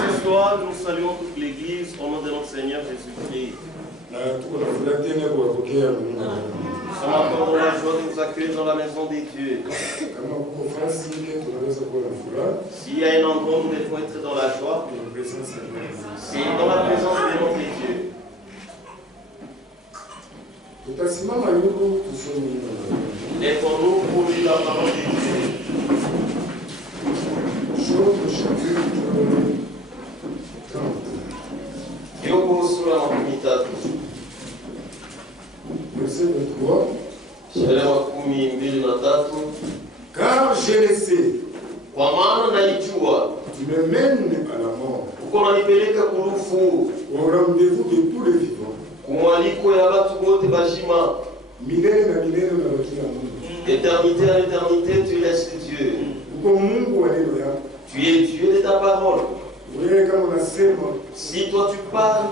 Ce soir, nous saluons toute l'Église au nom de notre Seigneur Jésus-Christ. Nous sommes encore dans la joie de vous accueillir dans la maison des dieux. S'il y a un endroit où nous devons être dans la joie, c'est dans la présence de notre Dieu. Lèvons-nous pour lire la parole de Dieu. Verset 23. Car je le sais, tu me mènes à la mort, au rendez-vous de tous les vivants. D'éternité à l'éternité, tu restes Dieu. Tu es Dieu de ta parole. Si toi tu parles,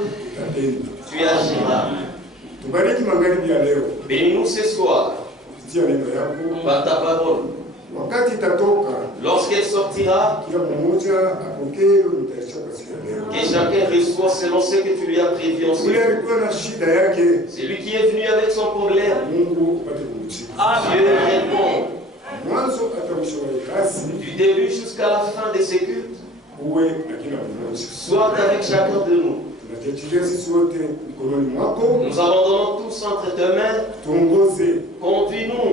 tu agiras. Bénis-nous ce soir par ta parole. Lorsqu'elle sortira, que chacun reçoive selon ce que tu lui as prévu en ce jour. C'est lui qui est venu avec son problème. Dieu répond. Du début jusqu'à la fin de ce culte, soit avec chacun de nous. Nous abandonnons tous entre tes mains. Conduis-nous.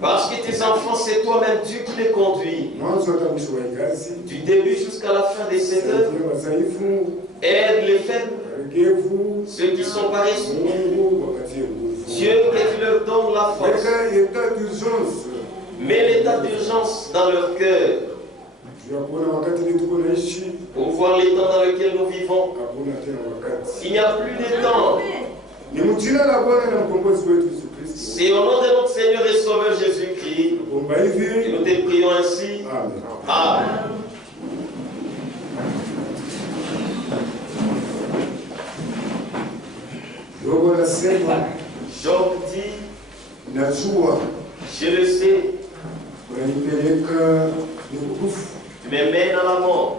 Parce que tes enfants, c'est toi-même Dieu qui les conduit. Du début jusqu'à la fin de cette œuvre. Aide les faibles, ceux qui sont paresseux. Dieu, que tu leur donnes la force. Mets l'état d'urgence dans leur cœur. Pour voir les temps dans lesquels nous vivons. Il n'y a plus de temps. C'est au nom de notre Seigneur et Sauveur Jésus-Christ que nous te prions ainsi. Amen. Job dit, je le sais, tu me mènes à la mort.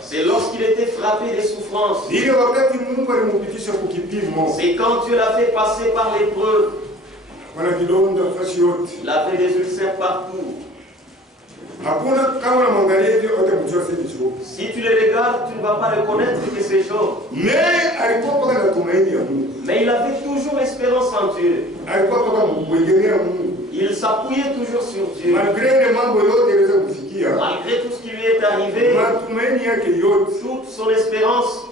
C'est lorsqu'il était frappé des souffrances. C'est quand Dieu l'a fait passer par l'épreuve. Il a fait des ulcères partout. Si tu le regardes, tu ne vas pas reconnaître que c'est Job. Mais il avait toujours espérance en Dieu. Il s'appuyait toujours sur Dieu. Malgré tout ce qui lui est arrivé, toute son espérance,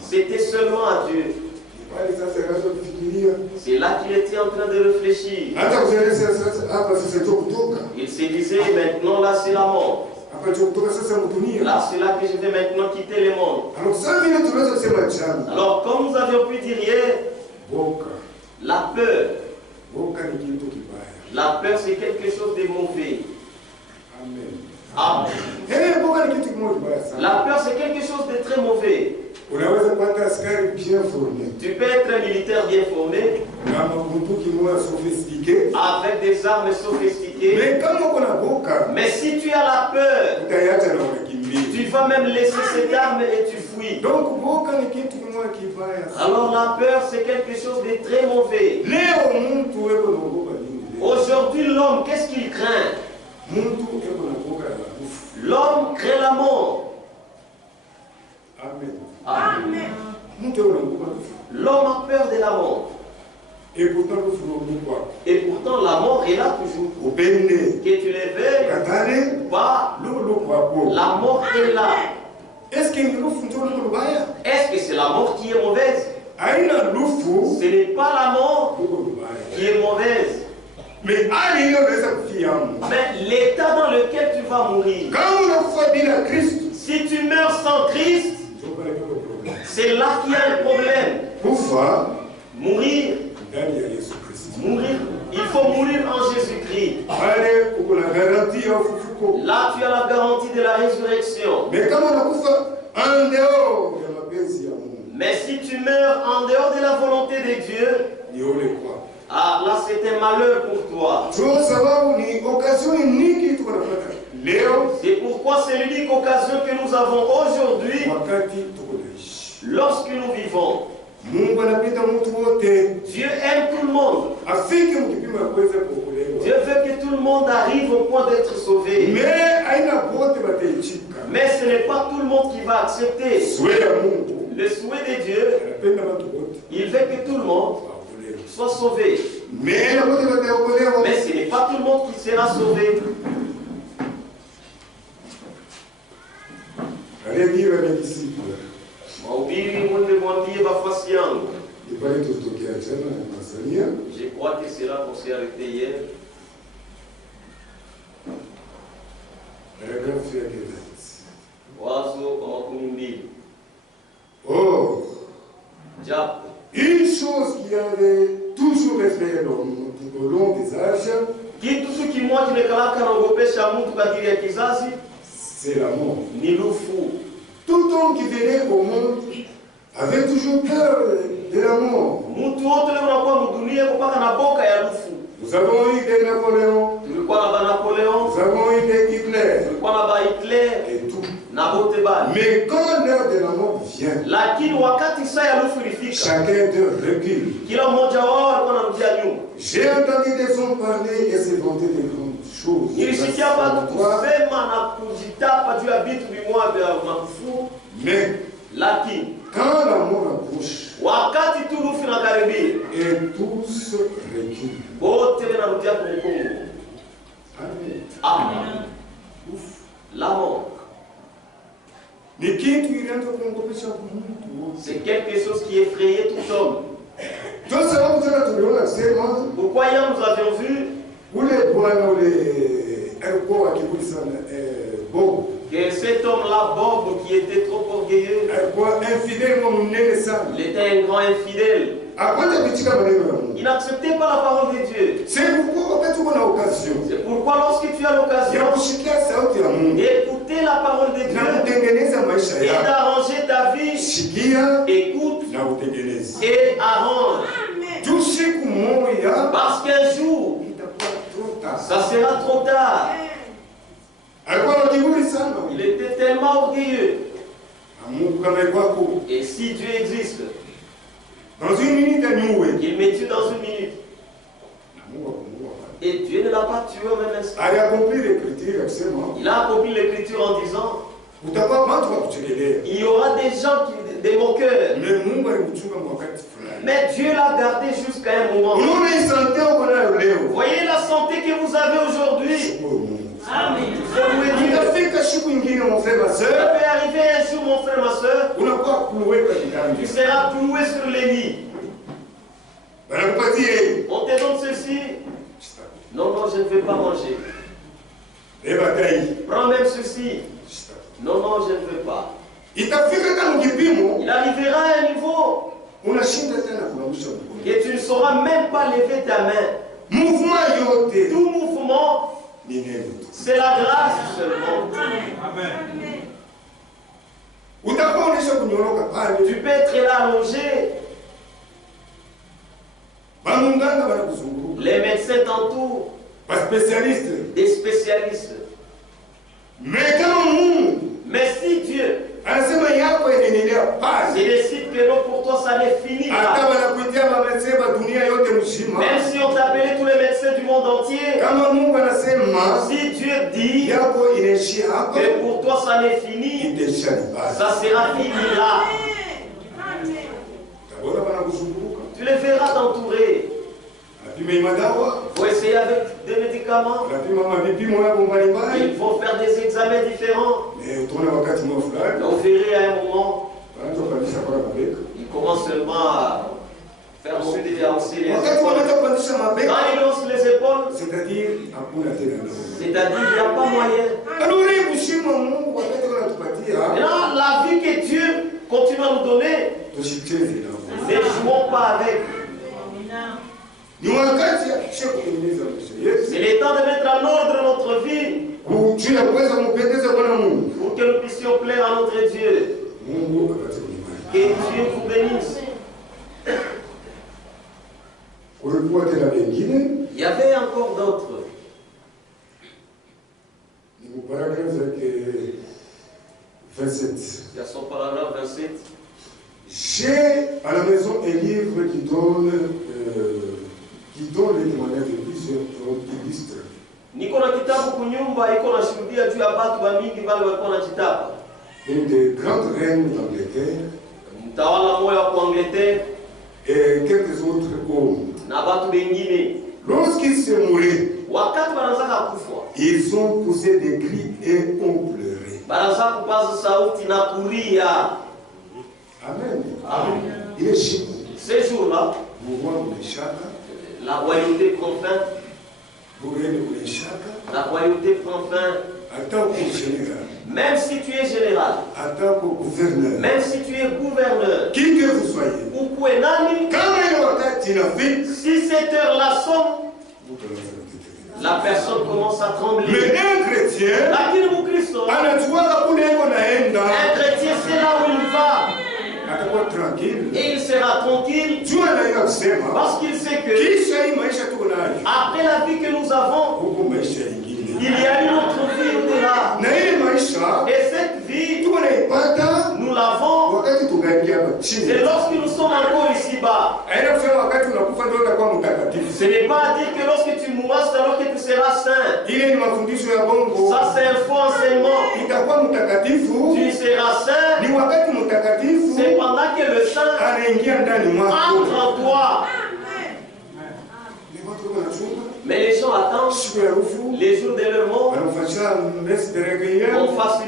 c'était seulement à Dieu. C'est là qu'il était en train de réfléchir. Il se disait, maintenant là c'est la mort. Là c'est là que je vais maintenant quitter le monde. Alors comme nous avions pu dire hier, la peur. La peur c'est quelque chose de mauvais. Amen. La peur c'est quelque chose de très mauvais. Tu peux être un militaire bien formé, avec des armes sophistiquées, mais si tu as la peur, tu vas même laisser cette arme et tu fuis. Alors la peur c'est quelque chose de très mauvais. Aujourd'hui l'homme, qu'est-ce qu'il craint? L'homme craint la mort. Amen. Amen. L'homme a peur de la mort. Et pourtant la mort est là toujours. Que tu les veuilles ou pas, la mort est là. Est-ce que c'est la mort qui est mauvaise? Ce n'est pas la mort qui est mauvaise. Mais l'état dans lequel tu vas mourir. Si tu meurs sans Christ, c'est là qu'il y a un problème. Mourir. Il faut mourir en Jésus-Christ. Là, tu as la garantie de la résurrection. Mais si tu meurs en dehors de la volonté de Dieu, ah, là c'est un malheur pour toi. C'est pourquoi c'est l'unique occasion que nous avons aujourd'hui lorsque nous vivons. Dieu aime tout le monde. Dieu veut que tout le monde arrive au point d'être sauvé. Mais ce n'est pas tout le monde qui va accepter. Le souhait de Dieu, il veut que tout le monde soit sauvé. Mais ce n'est pas tout le monde qui sera sauvé. Je crois que c'est là qu'on s'est arrêté hier. Oh, une chose qui avait toujours effrayé l'homme tout au long des âges, c'est la mort. Tout homme qui venait au monde avait toujours peur de la mort. Nous avons eu des Napoléons, nous avons eu des Hitler, et tout. Mais quand l'heure de la mort vient, chacun d'eux recule. J'ai entendu des hommes parler et se vanter des grandes choses. Mais quand la mort approche, et tous reculent. Amen. La mort. C'est quelque chose qui effrayait tout homme. Pourquoi hier nous avions vu que cet homme-là, Bob, qui était trop orgueilleux, il était un grand infidèle. Il n'acceptait pas la parole de Dieu. C'est pourquoi lorsque tu as l'occasion d'écouter la parole de Dieu et d'arranger ta vie, écoute et arrange. Parce qu'un jour, ça sera trop tard. Il était tellement orgueilleux. Et si Dieu existe, dans une minute, il m'est tué dans une minute. Et Dieu ne l'a pas tué au même instant. Il a accompli l'écriture en disant il y aura des gens, des moqueurs. Mais Dieu l'a gardé jusqu'à un moment. Voyez la santé que vous avez aujourd'hui. Amen. Ça peut arriver un jour, mon frère, ma soeur. Tu seras cloué sur les lits. On te donne ceci. Non, non, je ne vais pas manger. Prends même ceci. Non, non, je ne veux pas. Il arrivera à un niveau que tu ne sauras même pas lever ta main. Tout mouvement, c'est la grâce seulement. Amen. Tu peux être là allongé. Les médecins t'entourent. Des spécialistes. Mais si Dieu décide que non, pour toi ça n'est fini là. Même si on t'appelait tous les médecins du monde entier, si Dieu dit que pour toi ça n'est fini, ça sera fini là. Tu les verras t'entourer. Il faut essayer avec des médicaments. Il faut faire des examens différents. On verrait à un moment, il commence seulement à faire monter et hausser les épaules. Quand il hausse les épaules, c'est-à-dire qu'il n'y a pas moyen. Maintenant, la vie que Dieu continue à nous donner, ne jouons pas avec. C'est le temps de mettre en ordre notre vie pour que nous puissions plaire à notre Dieu. Que Dieu vous bénisse. Il y avait encore d'autres. Paragraphe 27. Il y a son paragraphe 27. J'ai à la maison un livre qui donne les témoignages de plusieurs illustres. Niko na kitabu kunyumba iko na shuhudia juu ya watu wa mingi wale walikuwa na kitabu. Une des grandes reines d'Angleterre. Mtawala moja wa Angleterre et quelques autres hommes. Na watu wengine. Lorsqu'ils se mouraient, wakati wanaanza kufa, ils ont poussé des cris et ont pleuré. Wanaanza kupaza sauti na kulia. Amen. Amen. Il est chic. Ces jours-là, la royauté prend fin. La royauté prend fin. Même si tu es général, même si tu es gouverneur, qui que vous soyez, si cette heure-là sonne, la personne commence à trembler. Mais un chrétien, un chrétien, c'est là où il va. Et il sera tranquille parce qu'il sait que après la vie que nous avons, il y a une autre vie au-delà. Et cette vie, nous l'avons, c'est lorsque nous sommes encore ici-bas. Ce n'est pas à dire que lorsque tu mourras, c'est alors que tu seras saint. Ça, c'est un faux enseignement. Tu seras saint, c'est pendant que le saint entre en toi. Mais les gens attendent les jours de leur mort. On fasse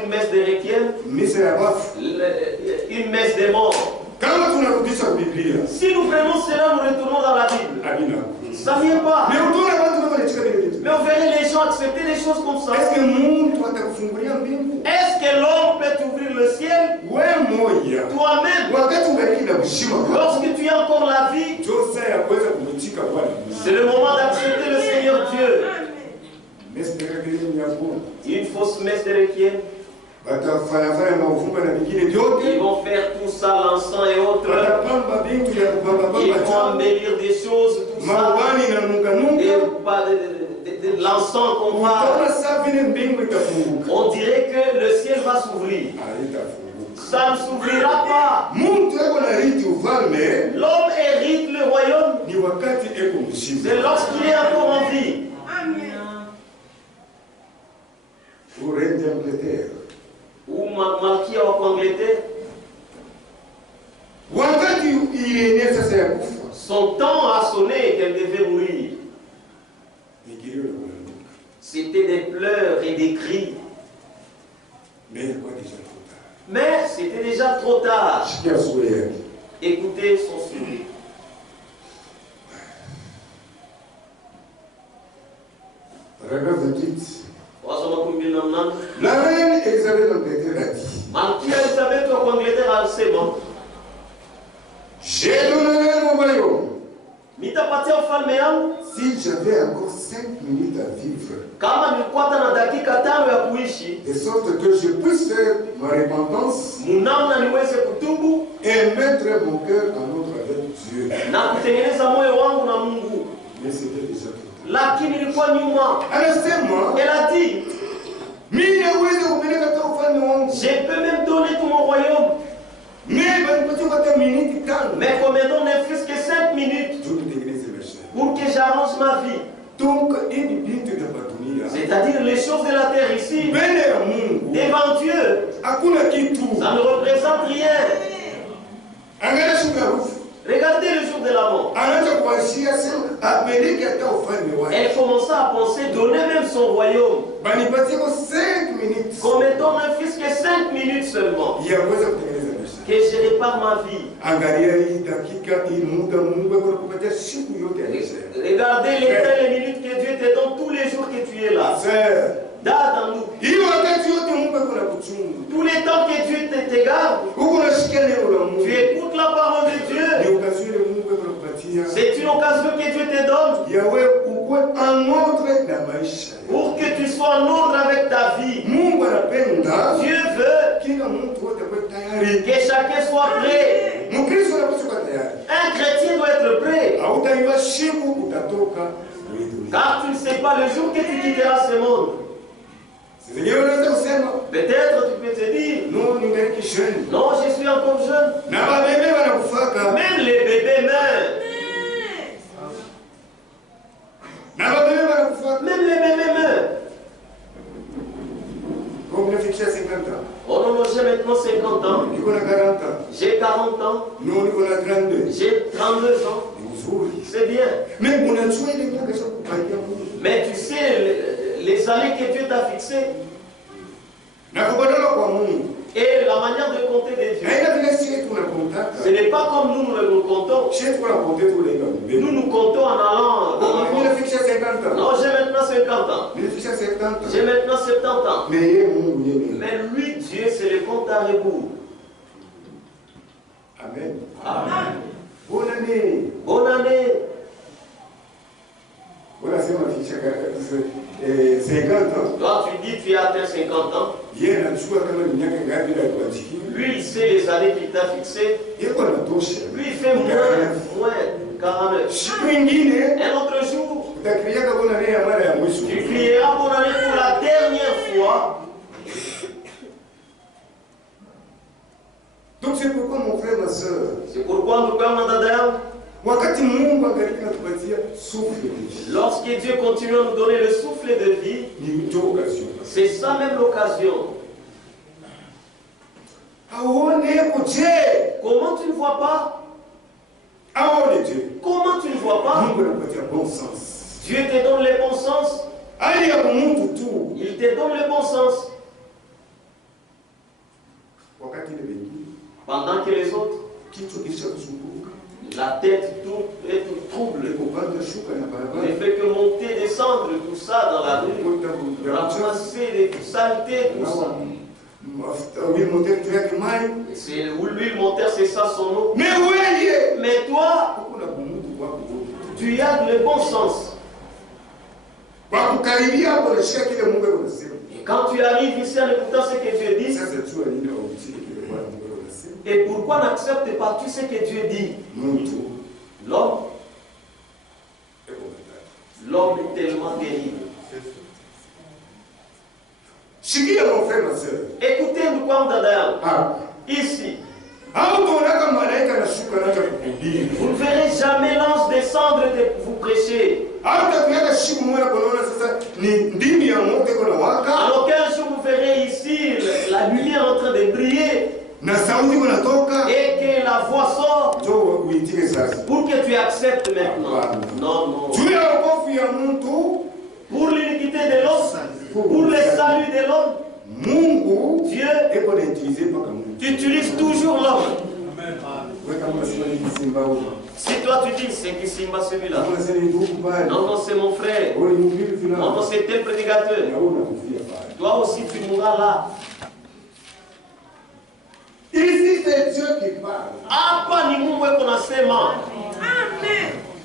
une messe de requiem, une messe des morts. Si nous prenons cela, nous retournons dans la Bible. Ça ne vient pas. Mais on verrait les gens accepter des choses comme ça. Est-ce que l'homme peut ouvrir le ciel? Toi-même, lorsque tu as encore la vie, c'est le moment d'accepter le Seigneur Dieu. Une fausse messe de requiem. Ils vont faire tout ça, l'encens et autres. Ils vont embellir des choses, tout ça. Et l'encens qu'on va. On dirait que le ciel va s'ouvrir. Ça ne s'ouvrira pas. L'homme hérite le royaume. C'est lorsqu'il est encore en vie. Pour règne d'Angleterre. Ou Malkia en Angleterre. Son temps a sonné qu'elle devait mourir. C'était des pleurs et des cris. Mais c'était déjà trop tard. Écoutez son souris. Paragraphe 28. La reine Elisabeth d'Angleterre a dit: Malkia Elisabeth en Angleterre a dit: j'ai donné mon royaume. Si j'avais encore 5 minutes à vivre, de sorte que je puisse faire ma repentance et mettre mon cœur en ordre avec Dieu. Mais c'était déjà trop tard. Elle a dit: je peux même donner tout mon royaume. Mais qu'on me donne ne fût-ce que 5 minutes pour que j'arrange ma vie. C'est-à-dire les choses de la terre ici, devant Dieu, ça ne représente rien. Regardez le jour de la mort. Elle commença à penser donner même son royaume. Qu'on me donne ne fût-ce que 5 minutes seulement. Que je répare ma vie. Regardez les temps et les minutes que Dieu te donne tous les jours que tu es là. Dans nous. Tous les temps que Dieu te garde, tu écoutes la parole de Dieu. C'est une occasion que Dieu te donne pour que tu sois en ordre avec ta vie. Dieu veut Que chacun soit prêt. Un chrétien doit être prêt. Car tu ne sais pas le jour que tu quitteras ce monde. Peut-être tu peux te dire, non, je suis encore jeune. Même les bébés meurent. Même les bébés meurent. Oh non, non, j'ai maintenant 50 ans. J'ai 40 ans. J'ai 32 ans. C'est bien. Mais tu sais, les années que Dieu t'a fixées et la manière de compter des Dieu, ce n'est pas comme nous le comptons. Nous comptons en allant. Non, j'ai maintenant 50 ans. J'ai maintenant 70 ans. Mais lui, Dieu, c'est le compte à rebours. Amen. Amen. Bonne année. Bonne année. Voilà, c'est ma fille, 50 ans. Toi, tu dis que tu as atteint 50 ans. Lui, il sait les années qu'il t'a fixées. Lui, il fait moins 49. Un autre jour, tu crieras bonne année pour la dernière fois. Donc c'est pourquoi mon frère, ma soeur, c'est pourquoi nous père, madame, lorsque Dieu continue à nous donner le souffle de vie, c'est ça même l'occasion. Comment tu ne vois pas? Comment tu ne vois pas? Dieu te donne le bon sens. Il te donne le bon sens. Pendant que les autres, la tête est tout trouble. Ne fait que monter, descendre, tout ça dans la rue. Ramasser des saletés, tout ça. C'est l'huile moteur, c'est ça son nom. Mais toi, tu as le bon sens. Et quand tu arrives ici en écoutant ce que Dieu dit, et pourquoi n'acceptes pas tu ce que Dieu dit? L'homme est tellement terrible. Écoutez-nous comme Dadaï. Ici. Vous ne verrez jamais l'ange descendre de vous prêcher. Alors qu'un jour vous verrez ici la lumière en train de briller. Et que la voix sort pour que tu acceptes maintenant. Non, non. Pour l'unité de l'homme, pour le salut de l'homme, Dieu utilise toujours l'homme. Si toi tu dis c'est qui Simba celui-là, non, non, c'est mon frère, non, non, c'est tel prédicateur, toi aussi tu mourras là. Ici, c'est Dieu qui parle. Amen.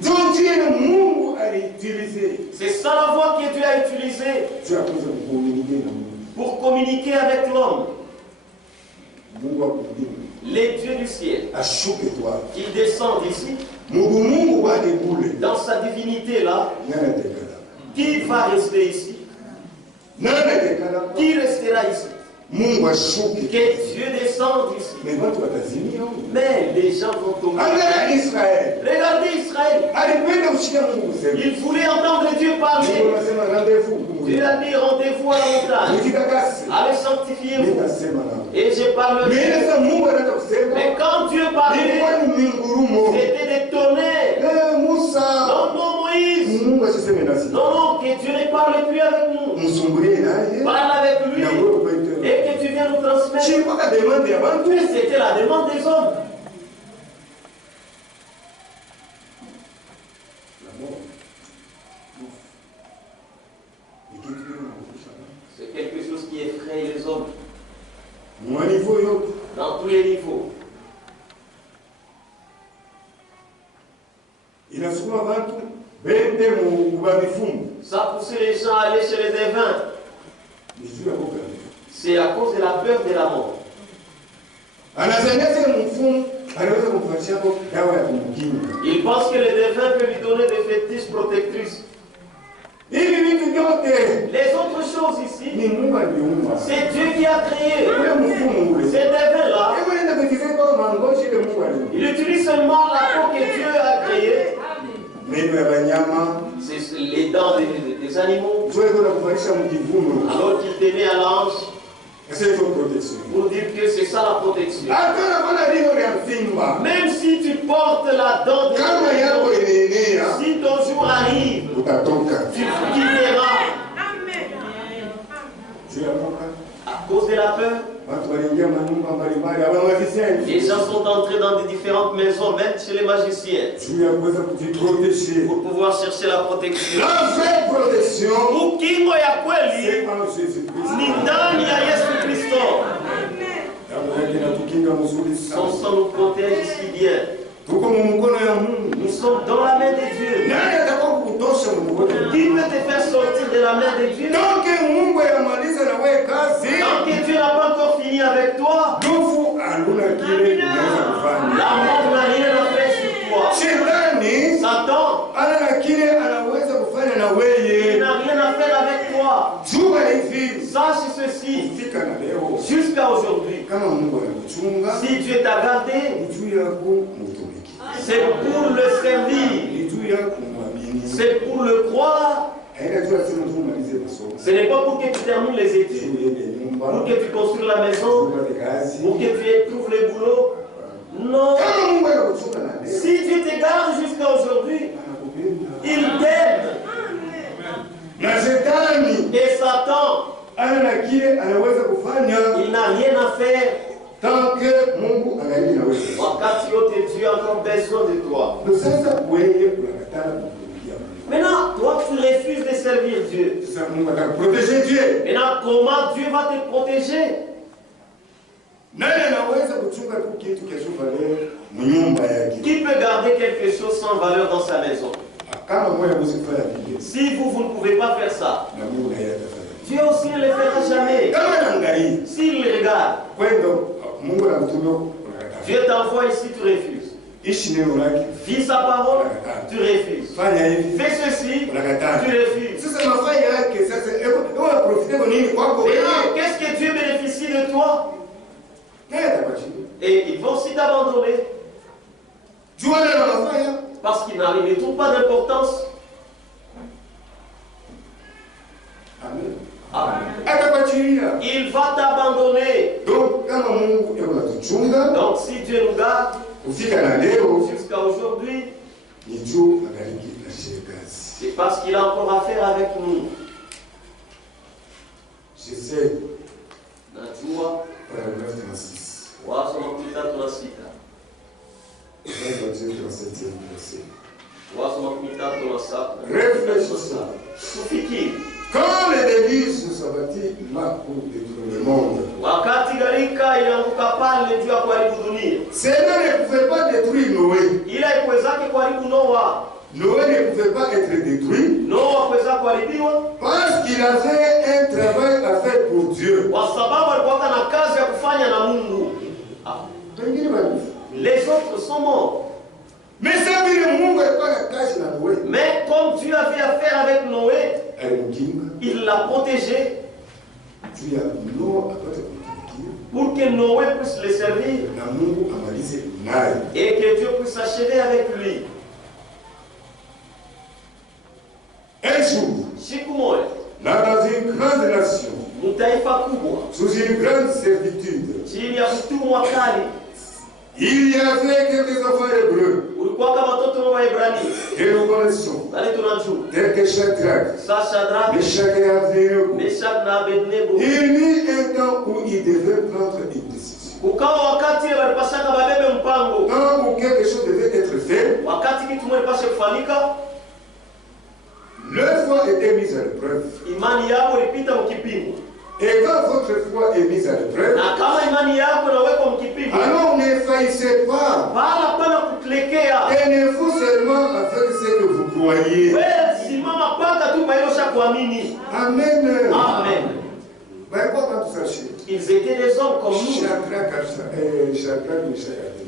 Donc Dieu est le monde à utiliser. C'est ça la voie que Dieu a utilisée pour communiquer avec l'homme. Les dieux du ciel qui descendent ici dans sa divinité là, qui va rester ici, qui restera ici. Que Dieu descende ici. Mais les gens vont tomber. Regardez Israël. Il voulait entendre Dieu parler. Dieu a dit rendez-vous à la montagne. Allez sanctifiez-vous. Et je parlerai. Mais quand Dieu parlait, c'était des tonnerres. Non, non, Moïse. Non, non, que Dieu ne parle plus avec nous. Parle avec lui. Et que tu viens nous transmettre. C'était la demande des hommes. C'est quelque chose qui effraie les hommes. Dans tous les niveaux. Ça poussait les gens à aller chez les devins. C'est à cause de la peur de la mort. Il pense que le défunt peut lui donner des fétiches protectrices. Les autres choses ici, c'est Dieu qui a créé. Ces défunts-là, il utilise seulement la peau que Dieu a créée. C'est les dents des animaux. Alors qu'il tenait à l'ange pour dire que c'est ça la protection. Même si tu portes la dent de l'animal, si ton jour arrive, tu quitteras. À cause de la peur, les gens sont entrés dans des différentes maisons, même chez les magiciens, pour pouvoir chercher la protection. Ukingo ya kweli ni ndani ya Yesu Kristo. Son sang nous protège si bien. Nous sommes dans la main de Dieu. Qui peut te faire sortir de la main de Dieu? Tant que Dieu n'a pas encore fini avec toi, la mort n'a rien à faire sur toi. Satan, il n'a rien à faire avec toi. Sache ceci, jusqu'à aujourd'hui, si Dieu t'a gardé, c'est pour le servir, c'est pour le croire. Ce n'est pas pour que tu termines les études, pour que tu construis la maison, pour que tu trouves le boulot. Non. Si Dieu te garde jusqu'à aujourd'hui, il t'aide. Et Satan, il n'a rien à faire. Tant que Mungu angalia na wewe. Wakati yote Dieu a encore besoin de toi. Sasa wewe unakataa kumtumikia. Maintenant, toi tu refuses de servir Dieu. Sasa Mungu atakuproteger Dieu. Maintenant, comment Dieu va te protéger? Nani anaweza kuchunga kitu kesho valeur mnyumba yake? Qui peut garder quelque chose sans valeur dans sa maison? Kama wewe usifanya vile. Si vous ne pouvez pas faire ça, na Mungu hayatafanya. Dieu aussi ne le fera jamais. Kama anaangalia. S'il le regarde. Kwendo Mungu anakutumia. Dieu t'envoie ici, tu refuses. Vis sa parole, tu refuses. Fais ceci, tu refuses. Qu'est-ce que Dieu bénéficie de toi? Et ils vont aussi t'abandonner. Parce qu'ils ne trouvent pas d'importance. Amen. Amen. Il va t'abandonner. Donc si Dieu nous garde jusqu'à aujourd'hui, c'est parce qu'il a encore affaire avec nous. Je sais. Najua. Paragraphe 36. Wazo makumi tatu na sita. Wazo makumi tatu na saba. Réfléchissons. Tufikiri. Quand les délices se s'abattit là pour détruire le monde, wakati gharika ilianguka pale juu ya kuharibu dunia, Seigneur ne pouvait pas détruire Noé. Ila ikuwezake kuharibu Noa. Noé ne pouvait pas être détruit. Noa kuweza kuharibiwa parce qu'il avait un travail à faire pour Dieu. Kwa sababu alikuwa na kazi ya kufanya na Mungu. Les autres sont morts. Mais ça veut dire Mungu alikuwa na kazi na Noé. Mais comme Dieu avait affaire avec Noé, il l'a protégé pour que Noé puisse le servir et que Dieu puisse s'achever avec lui. Un jour, dans une grande nation, sous une grande servitude, il y avait quelques enfants hébreux que nous connaissons, tels que Shadrach, Meshach et Abednego. Il y eut un temps où ils devaient prendre une décision. Quand où quelque chose devait être fait, leur foi était mise à l'épreuve. Et quand votre foi est mise à l'épreuve, alors ne faillissez pas. Tenez-vous seulement avec ce que vous croyez. Amen. Amen. Ils étaient des hommes comme nous.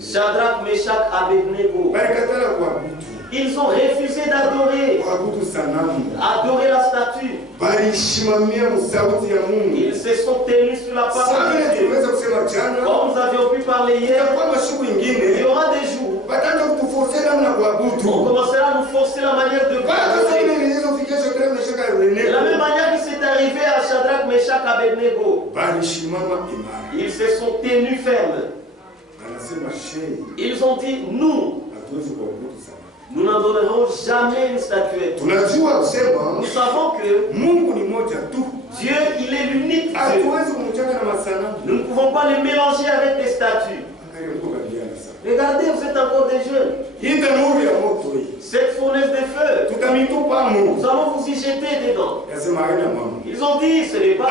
Shadrach, Meshach, Abednego. Ils ont refusé d'adorer la statue. Ils se sont tenus sur la parole de Dieu. Comme nous avions pu parler hier, il y aura des jours où on commencera à nous forcer la manière de adorer. De la même manière qu'il s'est arrivé à Shadrach, Meshach, Abednego. Ils se sont tenus fermes. Ils ont dit, nous n'adorerons jamais une statuette. Nous savons que Dieu, il est l'unique Dieu. Nous ne pouvons pas les mélanger avec des statues. Regardez, vous êtes encore des jeunes. Cette fournaise de feu, nous allons vous y jeter dedans. Ils ont dit, ce n'est pas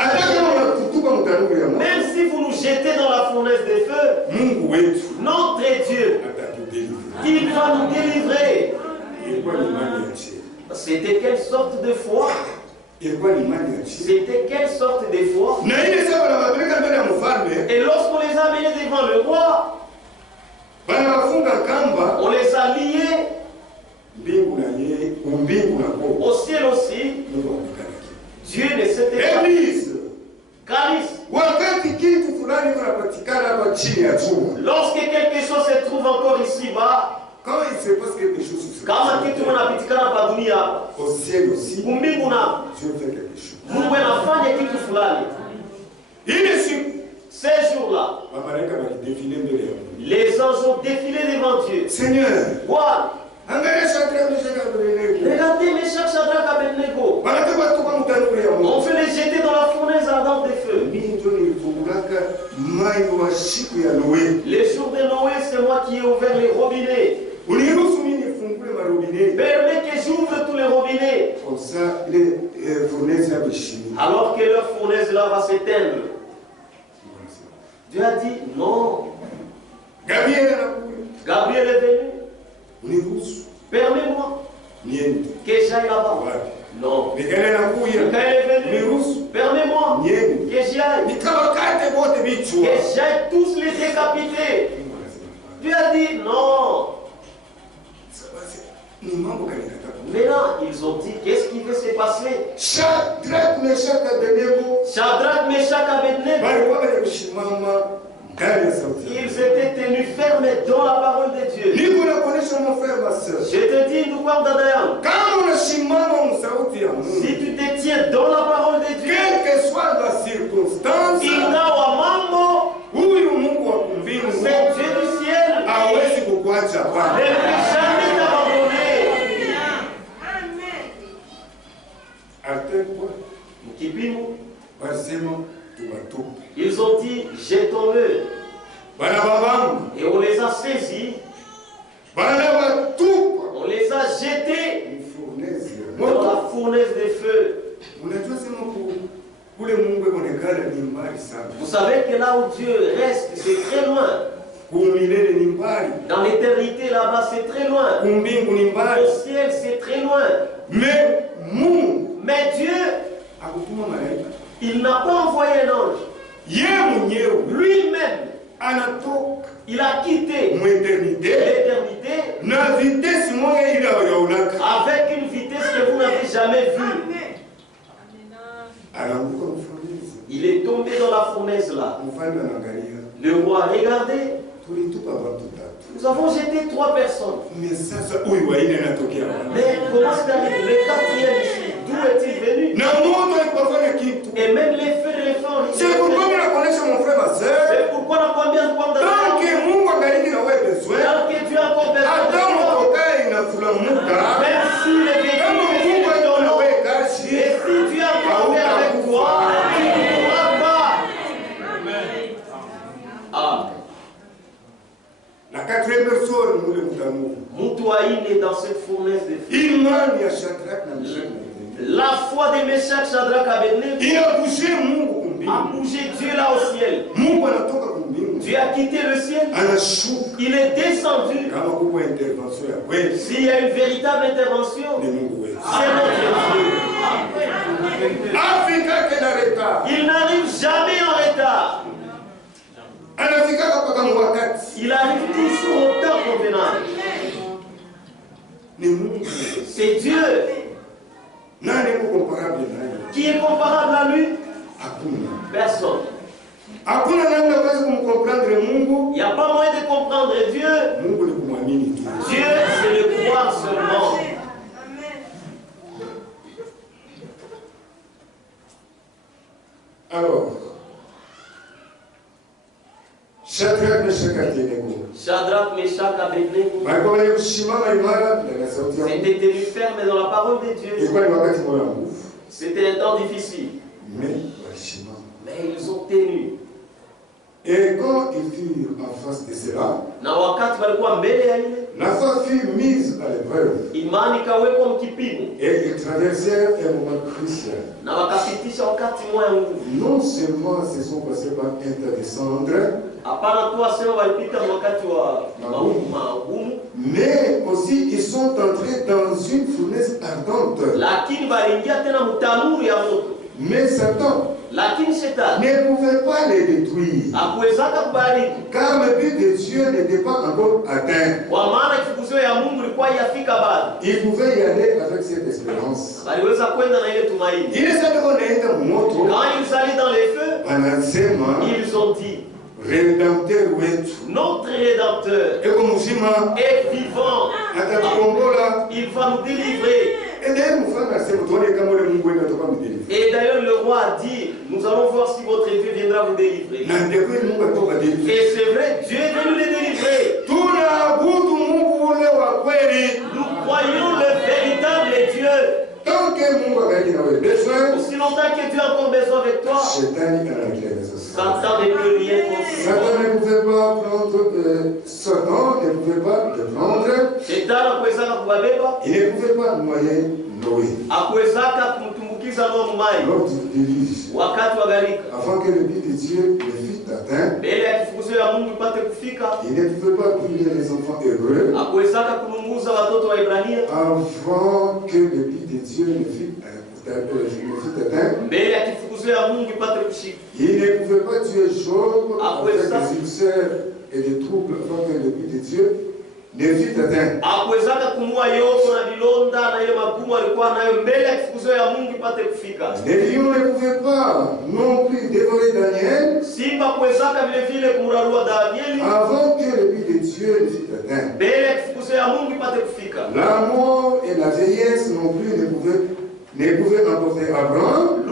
même si vous nous jetez dans la fournaise de feu, notre Dieu, il va nous délivrer. C'était quelle sorte de foi? C'était quelle sorte de foi? Et lorsqu'on les a amenés devant le roi, on les a liés au ciel aussi. Dieu ne s'était pas. Calice. Lorsque quelque chose se trouve encore ici-bas, quand il se passe quelque chose sur au ciel aussi, Dieu fait quelque chose. Ces jours-là, les anges ont défilé devant Dieu. Seigneur, regardez Meshach, Shadrach, Abednego. On fait les jeter dans la fournaise ardente des feux. Les jours de Noé, c'est moi qui ai ouvert les robinets. Permets que j'ouvre tous les robinets. Alors que leur fournaise là va s'éteindre. Dieu a dit non. Gabriel est venu. Permets-moi que j'aille là-bas. Non. Michael est venu. Permets-moi que j'y aille. Que j'aille tous les décapiter. Dieu a dit non. Maintenant, ils ont dit, qu'est-ce qui va se passer? Shadrach, Meshach, Abednego. Ils étaient tenus fermes dans la parole de Dieu. Je te dis, nous parlons d'Adayan. Si tu te tiens dans la parole de Dieu, quelle que soit la circonstance, c'est Dieu du ciel. Ne peut jamais t'abandonner. Ils ont dit, jetons-le. Et on les a saisis. On les a jetés dans la fournaise des feux. Vous savez que là où Dieu reste, c'est très loin. Dans l'éternité là-bas, c'est très loin. Au ciel, c'est très loin. Mais Dieu, il n'a pas envoyé un ange. Lui-même, il a quitté l'éternité avec une vitesse que vous n'avez jamais vue. Il est tombé dans la fournaise là. Le roi a regardé. Nous avons jeté 3 personnes. Mais comment c'est arrivé? Le 4e ici, d'où est-il venu? Et même les feux de l'éléphant. C'est pourquoi on connaît mon frère, ma soeur. C'est pourquoi on a combien de points de tant que Dieu a encore besoin. Même si les véhicules et si Dieu a encore fait avec toi, tu ne pourras pas. Amen. La 4e personne, Moutouaïn est dans cette fournaise de feu. La foi de Meshach, Shadrach, Abednego a bougé Dieu là au ciel. Dieu a quitté le ciel. Il est descendu. S'il y a une véritable intervention, c'est notre Dieu. Il n'arrive jamais en retard. Il arrive toujours au temps convenable. C'est Dieu. Qui est comparable à lui? Personne. Il n'y a pas moyen de comprendre Dieu. Dieu, c'est le croire seulement. Alors, Shadrach, Meshach, Abednego s'étaient tenus fermes dans la parole de Dieu. C'était un temps difficile. Mais ils ont tenu. Et quand ils furent en face de cela, la foi fut mise à l'épreuve. Et ils traversèrent un moment crucial. Non seulement se sont passés par un tas de cendres, mais aussi ils sont entrés dans une fournaise ardente. Mais Satan ne pouvait pas les détruire. Car le but de Dieu n'était pas encore atteint. Il pouvait y aller avec cette espérance. Quand ils allaient dans les feux, ils ont dit: notre Rédempteur est vivant. Il va nous délivrer. Et d'ailleurs le roi a dit: nous allons voir si votre Dieu viendra vous délivrer. Et c'est vrai, Dieu est venu les délivrer. Nous croyons le véritable Dieu. Aussi longtemps que Dieu a encore besoin avec toi, Satan ne peut rien construire. Satan ne pouvait pas prendre il ne pouvait pas noyer Noé. Avant que le but de Dieu ne fût atteint, il ne pouvait pas brûler les enfants hébreux avant que le but de Dieu ne fût atteint. Il ne pouvait pas tuer Job avec des ulcères et des troubles avant que le but de Dieu ne fût atteint. Les lions ne pouvaient pas non plus dévorer Daniel avant que le but de Dieu ne fût atteint. La mort et la vieillesse non plus ne pouvaient emporter Abraham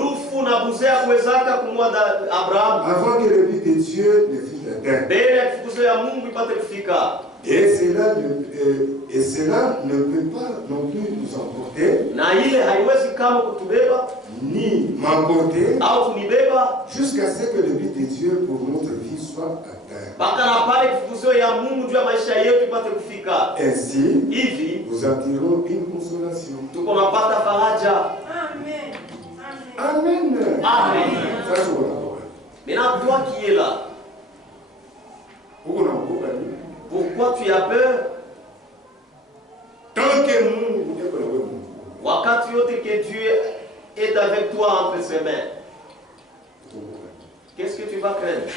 avant que le but de Dieu ne fût atteint. Et cela ne peut pas non plus nous emporter, ni m'emporter, jusqu'à ce que le but de Dieu pour notre vie soit atteint. Ainsi, nous attirons une consolation. Amen. Amen. Maintenant, toi qui es là, pourquoi tu as peur? Wakati yote que Dieu est avec toi entre ses mains, qu'est-ce que tu vas craindre?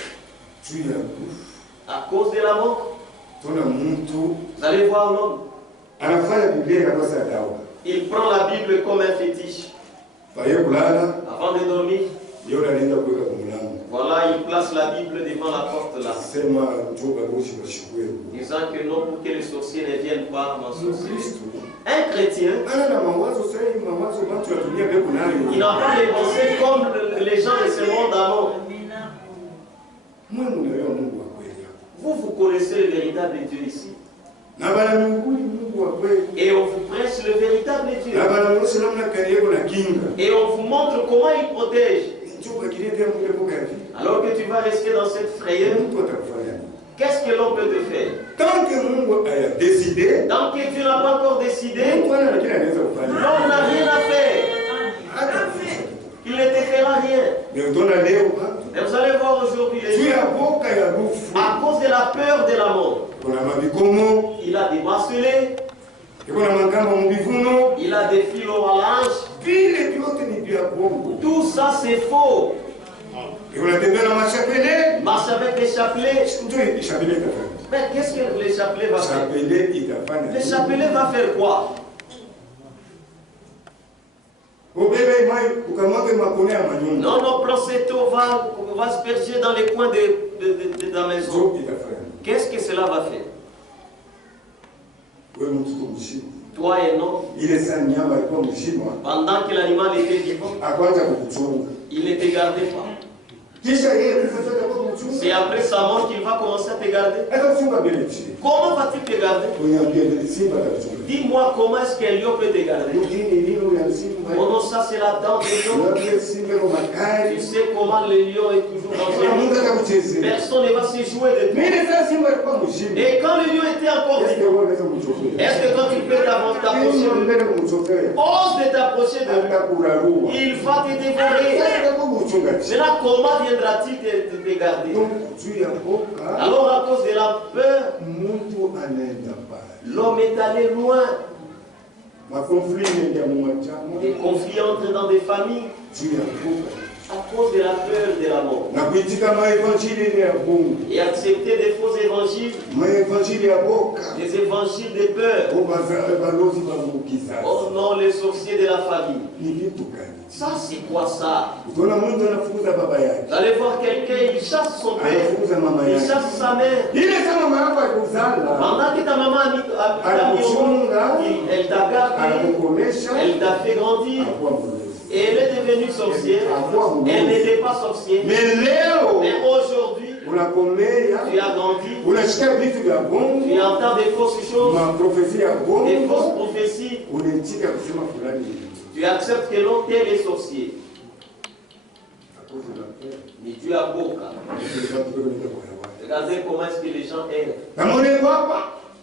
À cause de la mort. Vous allez voir l'homme. Il prend la Bible comme un fétiche. Avant de dormir, voilà, il place la Bible devant la porte là, disant que non, pour que les sorciers ne viennent pas m'ensorceler. Un chrétien, il n'a pas les pensées comme les gens de ce monde avant. Vous connaissez le véritable Dieu ici. Et on vous prêche le véritable Dieu. Et on vous montre comment il protège. Alors que tu vas rester dans cette frayeur, qu'est-ce que l'on peut te faire? Tant que Dieu n'a pas encore décidé, l'homme n'a rien à faire. Il ne te fera rien. Et vous allez voir aujourd'hui les gens, à cause de la peur de la mort, il a des bracelets, il a des fils à linge. Tout ça c'est faux. Marche avec les chapelets. Mais qu'est-ce que les chapelets va faire? Les chapelets va faire quoi? Non, non, prends cette eau, va se percher dans les coins de la maison. Qu'est-ce que cela va faire? Toi et non. Pendant que l'animal était vivant, il ne te gardait pas. C'est après sa mort qu'il va commencer à te garder. Comment va-t-il te garder? Dis-moi comment est-ce qu'un lion peut te garder? Oh non, ça c'est la dent de lion. Tu sais comment le lion est toujours dangereux. Personne ne va se jouer de toi. Et quand le lion était encore vivant, est-ce que quand tu peux t'approcher de lui, ose de t'approcher de lui, il va te dévorer. Maintenant, comment viendra-t-il te garder? Alors à cause de la peur, l'homme est allé loin. Des conflits entrent dans des familles à cause de la peur de la mort. Et accepter des faux évangiles, des évangiles de peur. Oh non, les sorciers de la famille. Ça, c'est quoi ça? Vous allez voir quelqu'un, il chasse son père, il chasse sa mère. Pendant que ta maman a mis au monde, elle t'a gardé, elle t'a fait grandir. Et elle est devenue sorcière. Elle n'était pas sorcière. Mais aujourd'hui, tu as grandi. Tu entends des fausses choses, des fausses prophéties. Tu acceptes que l'on t'est les sorciers. Mais tu as beau cas. Regardez comment est-ce que les gens aiment.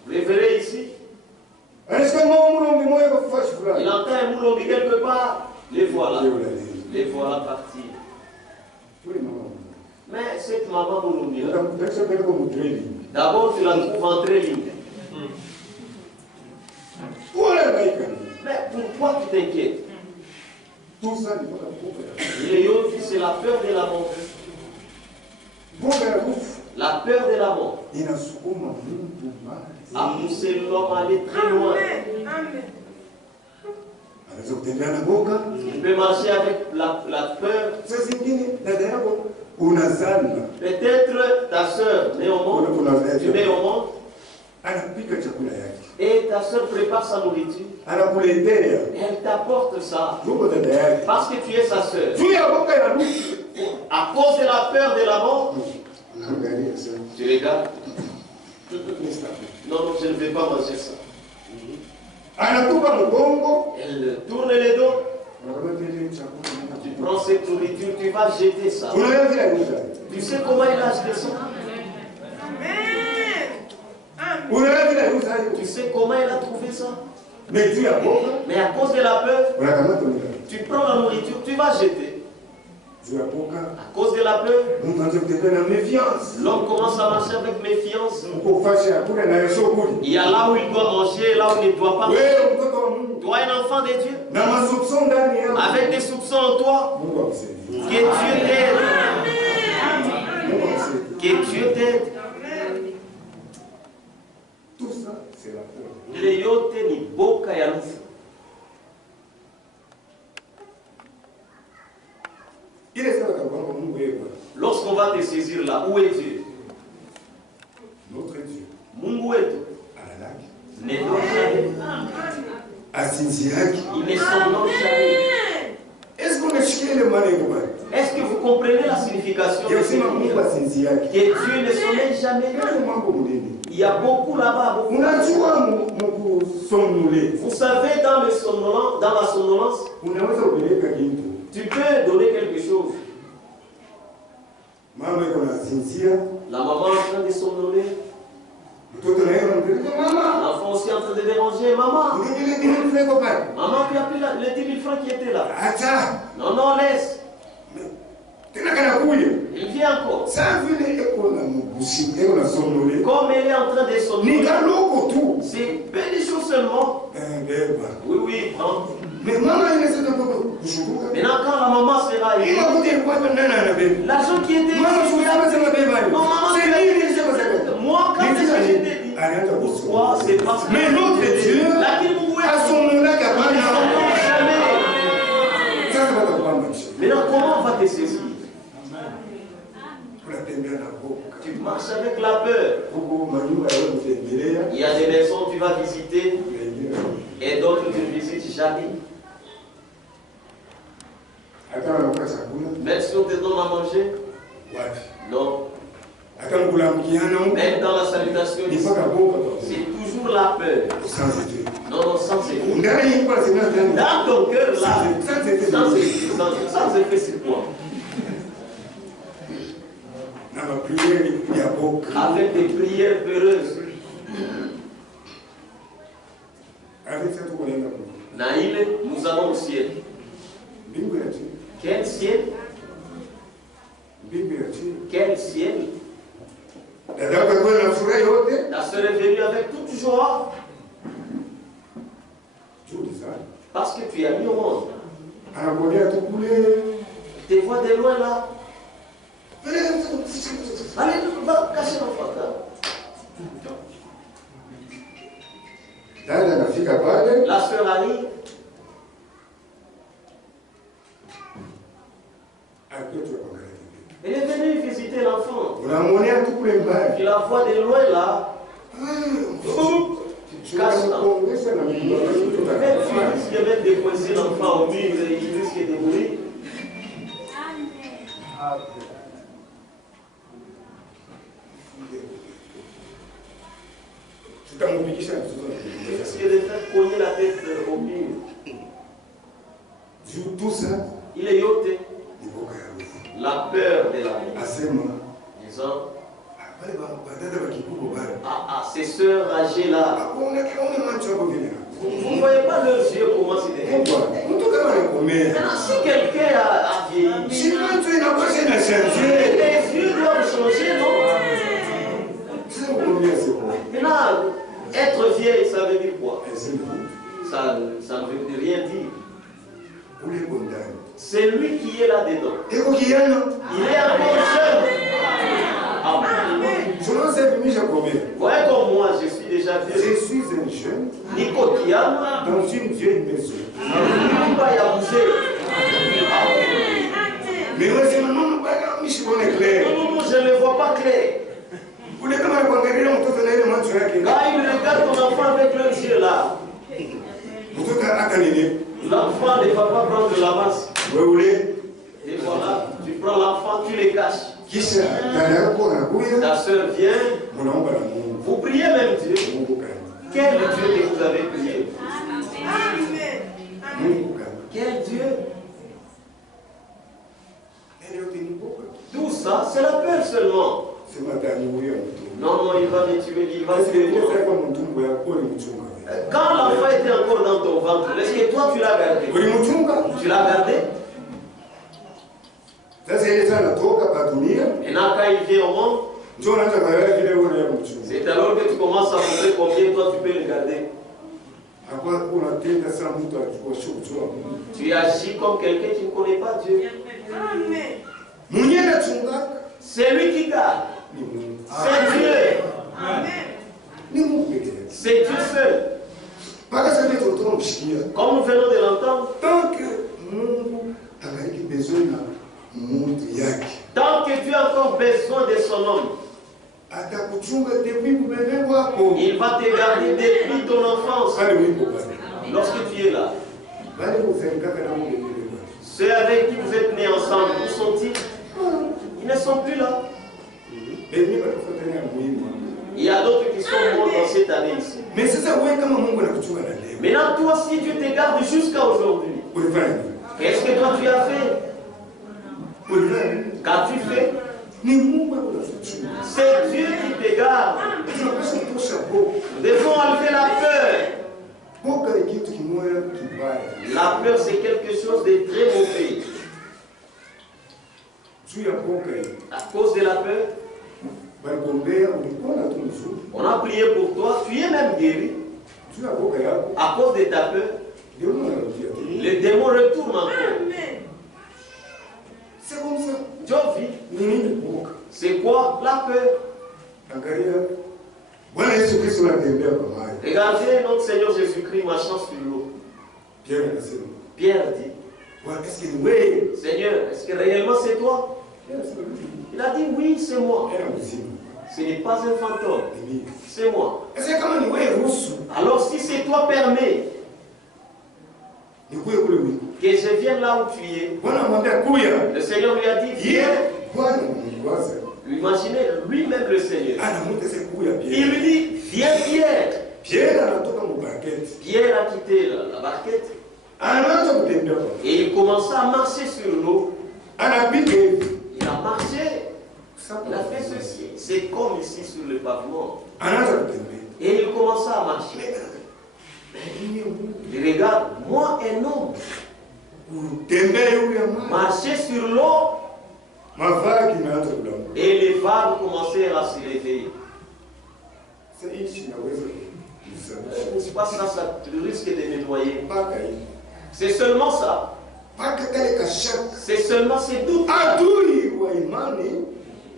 Vous verrez ici. Il entend un moulombi quelque part. Les voilà. Les voilà partir. Mais cette maman moulombi, d'abord tu la trouves en très ligne. Mais pourquoi tu t'inquiètes? Tout ça, c'est la peur de la mort. La peur de la mort a poussé l'homme à aller très loin. Tu peux marcher avec la peur. Peut-être ta soeur née au monde, tu mets au monde. Et ta soeur prépare sa nourriture. Elle t'apporte ça. Parce que tu es sa soeur. À cause de la peur de la mort, tu regardes. Non, non, je ne vais pas manger ça. Elle tourne les dos. Tu prends cette nourriture, tu vas jeter ça. Tu sais comment il a acheté ça? Tu sais comment il a trouvé ça? Mais à cause de la peur, tu prends la nourriture, tu vas jeter. À cause de la peur, l'homme commence à marcher avec méfiance. Il y a là où il doit manger et là où il ne doit pas manger. Toi, un enfant de Dieu, avec des soupçons en toi, que Dieu t'aide. Que Dieu t'aide. Tout ça, c'est la peur. Lorsqu'on va te saisir là, où est Dieu? Notre Dieu. Mungu wetu. Il ne s'en nomme jamais. Est-ce que vous comprenez la signification de ce mot? Que Dieu ne sommeille jamais. Il y a beaucoup là-bas. Vous savez, dans la somnolence, tu peux donner quelque chose. La maman est en train de somnoler. L'enfant aussi en train de déranger. Maman, tu as pris les 10 000 francs qui étaient là. Non, non, laisse. Il vient encore. Comme elle est en train de somnoler, c'est belle chose seulement. Oui, oui, prends. Mais maman, Maintenant, quand la maman sera arrivée, l'argent qui était ici, moi, quand est-ce que je t'ai dit? Pourquoi? C'est parce que mais notre Dieu, à son nom là, maintenant, comment on va te saisir? Tu marches avec la peur. Il y a des maisons que tu vas visiter et d'autres tu ne visites jamais. Même si on te donne à manger, non. Même dans la salutation, c'est toujours la peur. Non, non, sans effet. Dans ton cœur, là, sans effet, c'est quoi? Avec des prières peureuses. Naïle, nous allons au ciel. Quel ciel? Quel ciel? Ta soeur est venue avec toute joie. Parce que tu as mis au monde. Tu vois de loin là. Allez, va cacher l'enfant là. La soeur arrive. Elle est venue visiter l'enfant. Tu la vois de loin là. Tu casses là. Tu risques de mettre décoincer l'enfant au mur et il risque de mourir. Il risque de faire cogner la tête au mur. Il est yoté. La peur de la vie. Disant, ces sœurs âgées là, vous ne voyez pas leurs yeux comment c'est des. Maintenant, si quelqu'un a vieilli, les yeux doivent changer, non? Maintenant, être vieille, ça veut dire quoi? Ça ne veut rien dire. C'est lui qui est là-dedans. Il est encore jeune. Voyez comme moi, je suis déjà vieux. Je suis un jeune Nicotiane dans une vieille maison. Mais non, je ne vois pas clair. Quand il regarde ton enfant avec leurs yeux là, l'enfant ne va pas prendre de l'avance. Et voilà, tu prends l'enfant, tu les caches. Ta soeur vient, vous priez même Dieu. Quel Dieu que vous avez prié? Quel Dieu? Tout ça, c'est la peur seulement. Non, non, il va me tuer, il va me tuer. Quand l'enfant était encore dans ton ventre, est-ce que toi tu l'as gardé? Tu l'as gardé? Et là, quand il vient au monde, c'est alors que tu commences à montrer combien toi tu peux le garder. Tu agis comme quelqu'un qui ne connaît pas Dieu. C'est lui qui garde. C'est Dieu. C'est Dieu seul. Comme nous venons de l'entendre, tant que tu as encore besoin de son homme, il va te garder depuis ton enfance. Lorsque tu es là, ceux avec qui vous êtes nés ensemble, où sont-ils? Ils ne sont plus là. Il y a d'autres qui sont morts dans cette année ici. Maintenant, toi, si Dieu te garde jusqu'à aujourd'hui, qu'est-ce que toi tu as fait? Qu'as-tu fait? C'est Dieu qui te garde. Nous devons enlever la peur. La peur, c'est quelque chose de très mauvais. À cause de la peur, on a prié pour toi, tu es même guéri. À cause de ta peur, les démons retournent C'est comme ça. C'est quoi la peur? Regardez notre Seigneur Jésus-Christ marchant sur l'eau. Pierre dit, oui, Seigneur, est-ce que réellement c'est toi? Il a dit, oui, c'est moi. Ce n'est pas un fantôme, c'est moi. Alors si c'est toi, permets que je vienne là où tu es. Le Seigneur lui a dit, viens. Imaginez lui-même le Seigneur. Il lui dit, viens Pierre. Pierre a quitté la barquette. Et il commença à marcher sur l'eau. Il a marché. Il a fait ceci. C'est comme ici sur le pavement. Et il commença à marcher. Il regarde, moi un homme. Marcher sur l'eau. Et les vagues commencèrent à se réveiller. C'est pas ça, ça risque de me noyer. C'est seulement ça. C'est seulement ces doutes.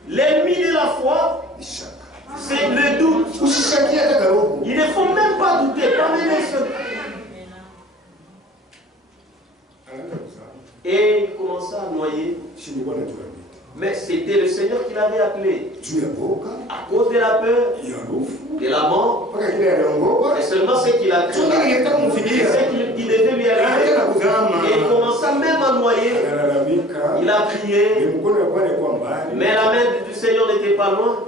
L'ennemi de la foi, c'est le doute. Il ne faut même pas douter, pas même un seul. Et il commença à noyer. Mais c'était le Seigneur qui l'avait appelé. À cause de la peur, de la mort, et seulement ce qu'il a cru, ce qui devait lui arriver. Et il commença même à noyer. Il a prié, mais la main du Seigneur n'était pas loin.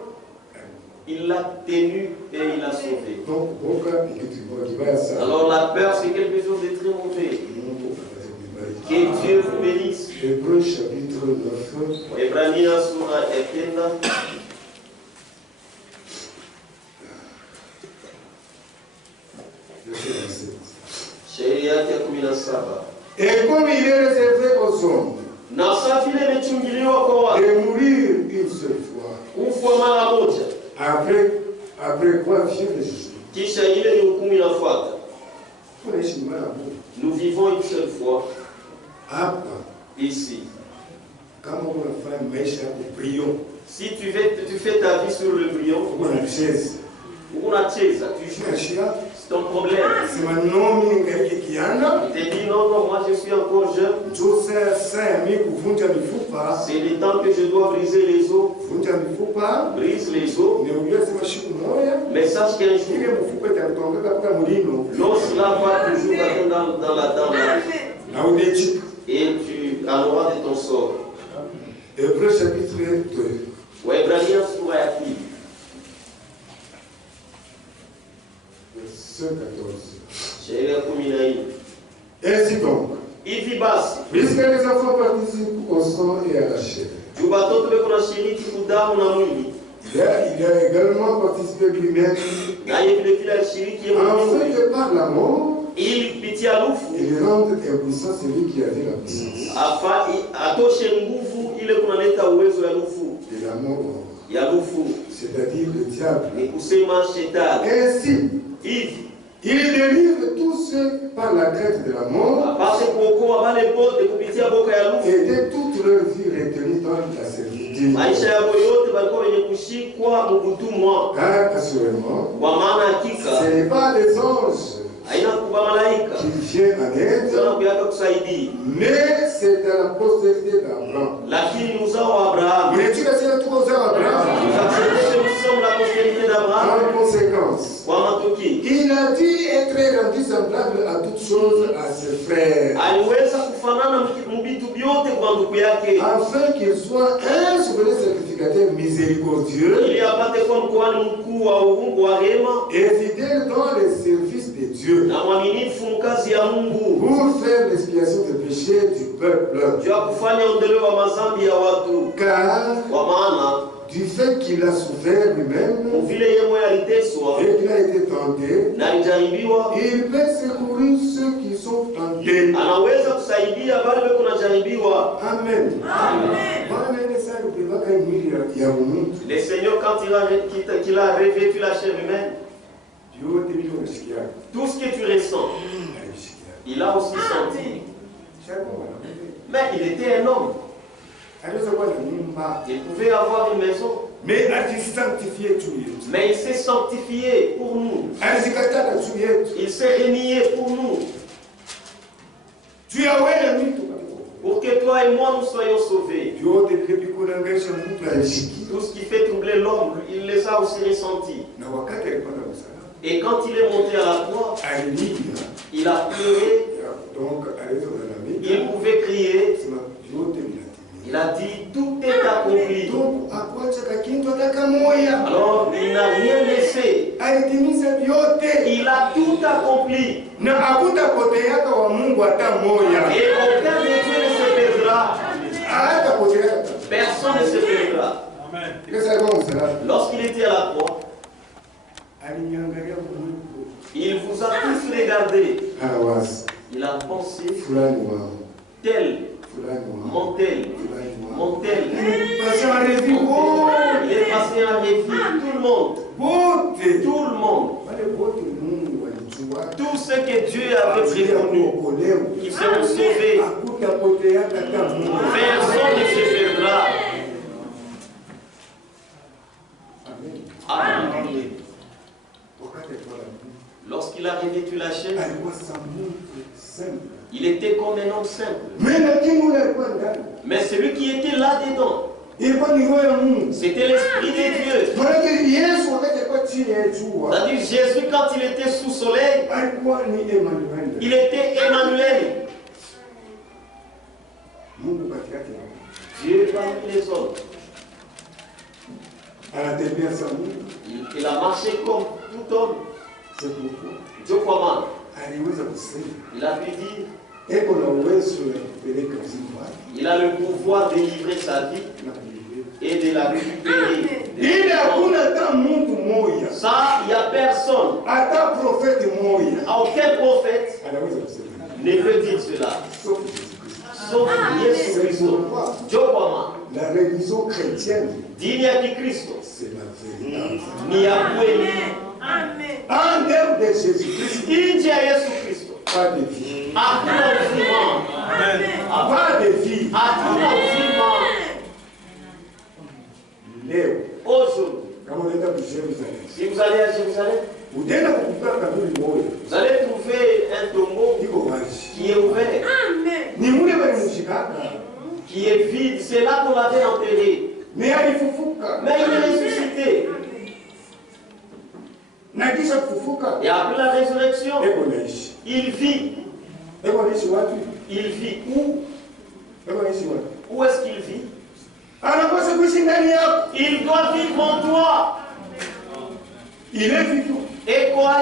Il l'a tenu et il l'a sauvé. Alors la peur, c'est quelque chose de très mauvais. Que Dieu vous bénisse. Hébreux chapitre 9. Ebrania sura ekenda. Sheria yake ya 17. Et comme il est réservé aux hommes na safi ile imechungiliwa kwa watu de mourir une seule fois, kufa mara moja, après quoi vient le jugement. Kisha ile ni hukumu inafuata. Nous vivons une seule fois ici. Si tu fais ta vie sur le brillant, c'est ton problème. Il te dit non, moi je suis encore jeune. C'est le temps que je dois briser les os. Brise les os. Mais sache qu'un jour, l'os là va toujours attendre dans la dent. Et tu auras de ton sort. Hébreux chapitre 2. Waebrania sura ya pili. Verset 14. Sheria 14. Ainsi donc, hivi basi, puisque les enfants participent au sang et à la chair, watoto beko na shiriki kudamu na mwili, il a également participé lui-même, afin que par la mort, ili kupitia lufu il rende impuissant celui qui avait la puissance. Atoshe nguvu ile kunaleta uwezo ya lufu. De la mort ya lufu, c'est-à-dire le diable. Ni kusema shetani. Ainsi, hivi il délivre tous ceux par la crainte de la mort et de toute leur vie retenue dans la servitude. Car assurément, ce n'est pas des anges qui viennent en aide, mais c'est à la postérité d'Abraham. En conséquence, il a dû être rendu semblable à toutes choses à ses frères, afin qu'il soit un souverain sacrificateur miséricordieux et fidèle dans les services de Dieu, pour faire l'expiation des péchés du peuple. Car du fait qu'il a souffert lui-même et qu'il a été tenté, il peut secourir ceux qui sont tentés. Amen. Le Seigneur, quand il a revêtu la chair humaine, tout ce que tu ressens, il a aussi senti. Mais il était un homme. Il pouvait avoir une maison. Mais il s'est sanctifié pour nous. Il s'est renié pour nous. Pour que toi et moi nous soyons sauvés. Tout ce qui fait troubler l'homme, il les a aussi ressentis. Et quand il est monté à la croix, il a pleuré. Il pouvait crier. Il a dit, tout est accompli. Alors, il n'a rien laissé. Il a tout accompli. Et aucun de Dieu ne se perdra. Personne ne se perdra. Lorsqu'il était à la croix, il vous a tous regardé. Il a pensé, tel, montel. Il est passé en revue tout le monde. Tout le monde. Tous ceux que Dieu avait prévenus, qui seront sauvés. Personne ne se perdra. Amen. Lorsqu'il a revêtu la chair, il était comme un homme simple. Mais celui qui était là-dedans, c'était l'Esprit de Dieu. C'est-à-dire Jésus, quand il était sous soleil, il était Emmanuel. Dieu parmi les hommes. Il a marché comme tout homme. Dieu commande. Il a pu dire, il a le pouvoir de délivrer sa vie et de la récupérer. Ça, il n'y a personne. Aucun prophète ne peut dire cela. Sauf Jésus Christ. Dieu commande. La religion chrétienne, c'est la vérité. En dehors de Jésus-Christ, pas de vie. Pas de vie. Léo. Si vous allez à Jérusalem, vous allez trouver un tombeau qui est ouvert, qui est vide. C'est là qu'on l'avait enterré. Mais il est ressuscité. Et après la résurrection, il vit. Il vit où? Où est-ce qu'il vit? Il doit vivre en toi. Il est vivant. Et quoi?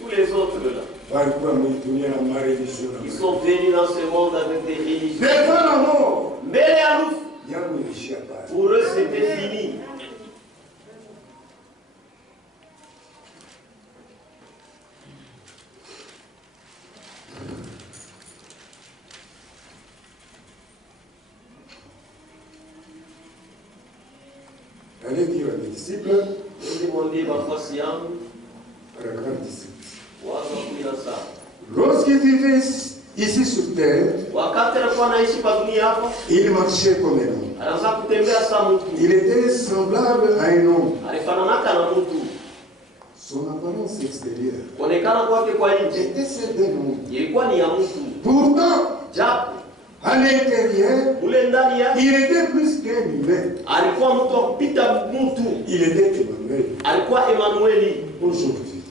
Tous les autres là, ils sont venus dans ce monde avec des religions. Mais les Alouf, pour eux c'était fini. Allez dire à mes disciples, lorsqu'il vivait ici sur terre, il marchait comme un homme. Il était semblable à un homme. Son apparence extérieure était celle d'un homme. Pourtant, à l'intérieur, il était plus qu'un humain. Il était Emmanuel. Aujourd'hui,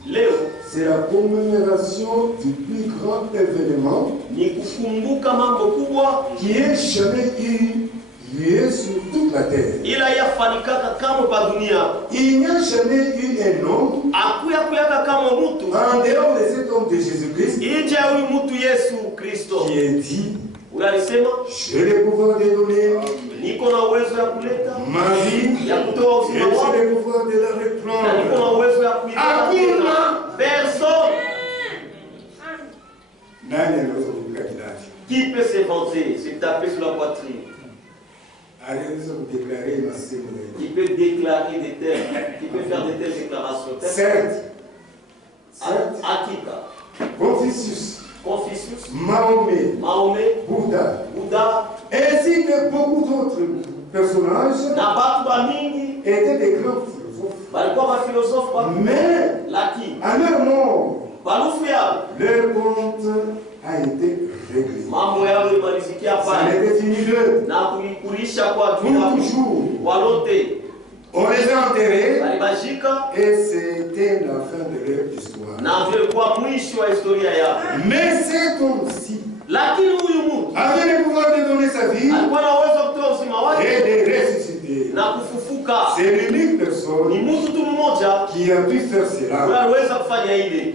c'est la commémoration du plus grand événement qui ait jamais eu lieu sur toute la terre. Il n'y a jamais eu un homme en dehors de cet homme de Jésus-Christ qui est dit, j'ai le pouvoir de donner ma vie, j'ai le pouvoir de la reprendre. Personne. Qui peut se vanter, se taper sur la poitrine? Il peut déclarer des telles, il peut faire de telles déclarations. Certes. Akika. Mon fils Mahomet, Bouddha, ainsi que beaucoup d'autres personnages étaient des grands philosophes. Mais à leur mort, leur compte a été réglé. Ça n'était fini d'eux. Pour toujours. On les a enterrés et c'était la fin de leur histoire. Mais cet homme-ci avait le pouvoir de donner sa vie et de ressusciter. C'est l'unique personne qui a pu faire cela.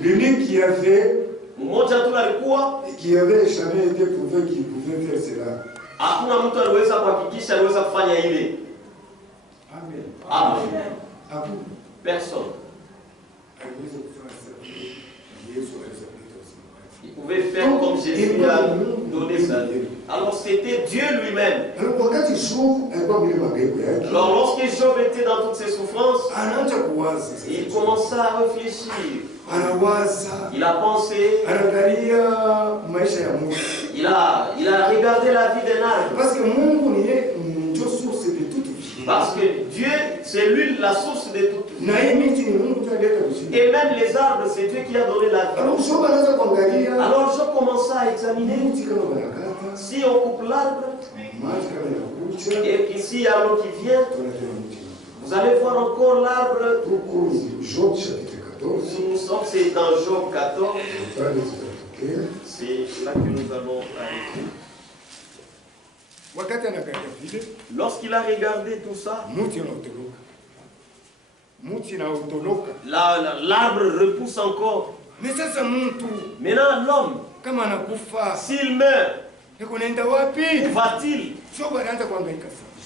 L'unique qui a fait et qui avait jamais été prouvé qu'il pouvait faire cela. Amen. Amen. Personne. Il pouvait faire comme Jésus a donné sa vie. Alors c'était Dieu lui-même. Alors lorsque Job était dans toutes ses souffrances, il commença à réfléchir. Il a pensé. Il a regardé la vie d'un arbre. Parce que Dieu, c'est lui la source de toute vie. Et même les arbres, c'est Dieu qui a donné la vie. Alors je commençais à examiner. Si on coupe l'arbre, et qu'ici il y a l'eau qui vient, vous allez voir encore l'arbre. Nous sommes, c'est dans Job 14. C'est là que nous allons arrêter. Lorsqu'il a regardé tout ça, l'arbre repousse encore. Maintenant, l'homme, s'il meurt, où va-t-il?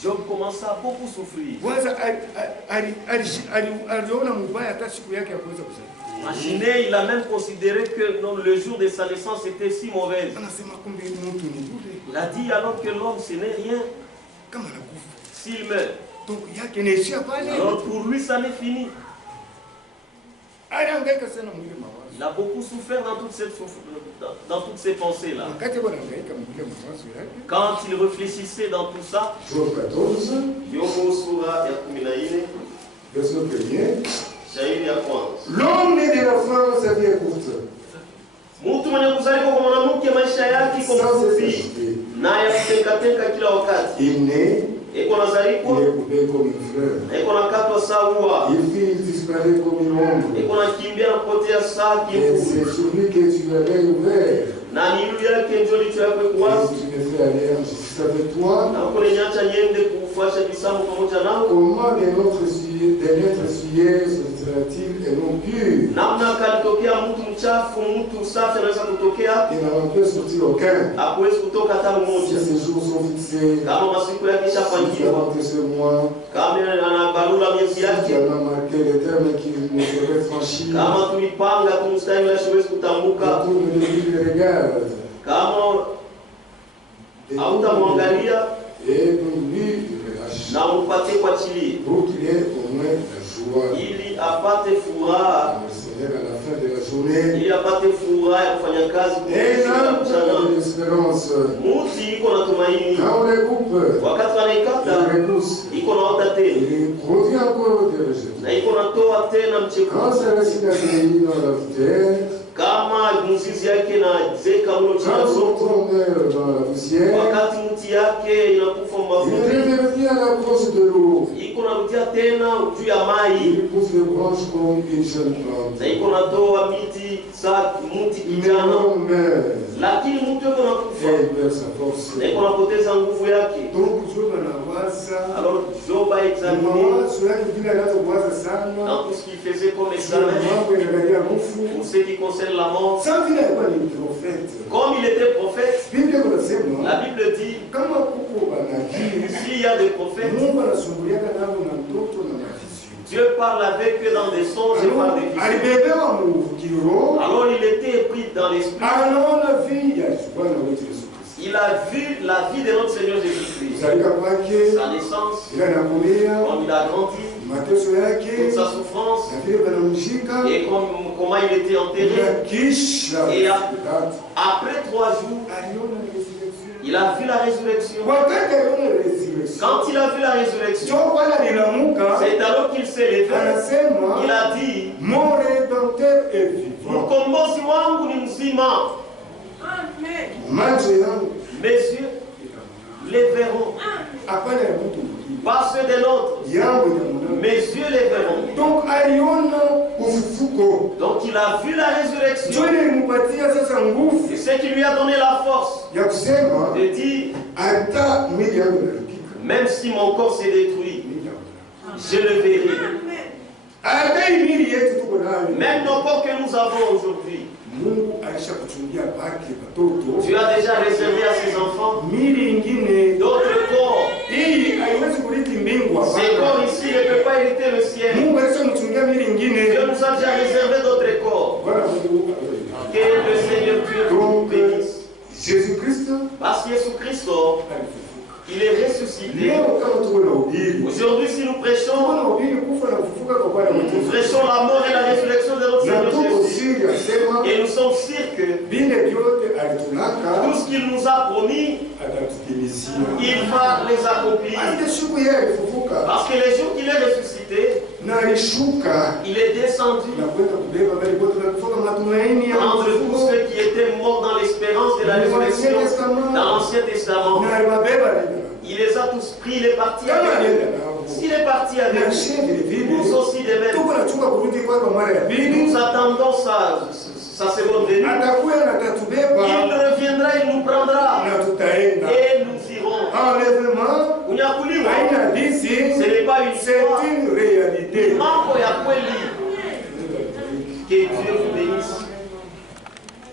Job commence à beaucoup souffrir. Imaginez, il a même considéré que non, le jour de sa naissance était si mauvais. Il a dit alors que l'homme ce n'est rien. S'il meurt, alors pour lui ça n'est fini. Il a beaucoup souffert dans toutes ces pensées-là. Quand il réfléchissait dans tout ça, l'homme né de la femme, sa vie est courte. Il naît, il est coupé comme une fleur. Il disparaît comme une ombre. Et c'est sur lui que tu l'avais ouvert. Et tu me fais aller en justice avec toi. Comment des nôtres sujets sera-t-il et non pur? Il n'en peut sortir aucun. Si ces jours sont fixés, si tu as monté ce mois, si tu as marqué les termes qui ne seraient franchis, retourne le but du regard. Et pour lui, pour qu'il ait au moins la joie. Ili apate furaha Le Seigneur à la fin de la journée. Ili apate furaha ya kufanya kazi kwa mchana. Espérance. Muti iko na tumaini. Quand on les coupe, wakati wanaikata iko na ota tena. Il produit encore des rejets. Na iko natoa tena mchepuko. Quand ça reste dans la terre, kama mzizi yake na zeka mlo chanzo, wakati mti yake inakufa mafuta, iko narudia tena juu ya mai, na iko natoa miti sa mti kijana, lakini mtu yuko nakufa na iko napoteza nguvu yake. Alors Job a examiné dans tout ce qu'il faisait comme examen pour ce qui concerne la mort. Comme il était prophète, la Bible dit s'il y a des prophètes, Dieu parle avec eux dans des songes et par des visions. Alors il était pris dans l'esprit. Il a vu la vie de notre Seigneur Jésus-Christ, sa naissance, comme il a grandi. toute sa souffrance et comment il était enterré. Et après 3 jours, il a vu la résurrection. Quand il a vu la résurrection, c'est alors qu'il s'est levé. Il a dit, mon Rédempteur est vivant. Mes yeux les verront. Pas ceux de l'autre. Mes yeux les verront. Donc il a vu la résurrection. Et ce qui lui a donné la force de dire, même si mon corps s'est détruit, je le verrai. Même nos corps que nous avons aujourd'hui, Dieu a déjà réservé à ses enfants d'autres corps. Ces corps ici ne peuvent pas hériter le ciel. Dieu nous a déjà réservé d'autres corps. Que le Seigneur Dieu nous bénisse. Jésus-Christ, parce que Jésus-Christ, il est ressuscité. Aujourd'hui, si nous prêchons la mort et la résurrection de notre Seigneur Jésus, et nous sommes sûrs que tout ce qu'il nous a promis, il va les accomplir. Parce que les jours qu'il est ressuscité, il est descendu entre tous ceux qui étaient morts dans l'espérance de la résurrection dans l'Ancien Testament. Il les a tous pris, il est parti avec eux. S'il est parti avec nous, nous aussi de même. Nous attendons sa seconde venue. Il reviendra, il nous prendra. Et nous irons. Ce n'est pas une histoire. C'est une réalité.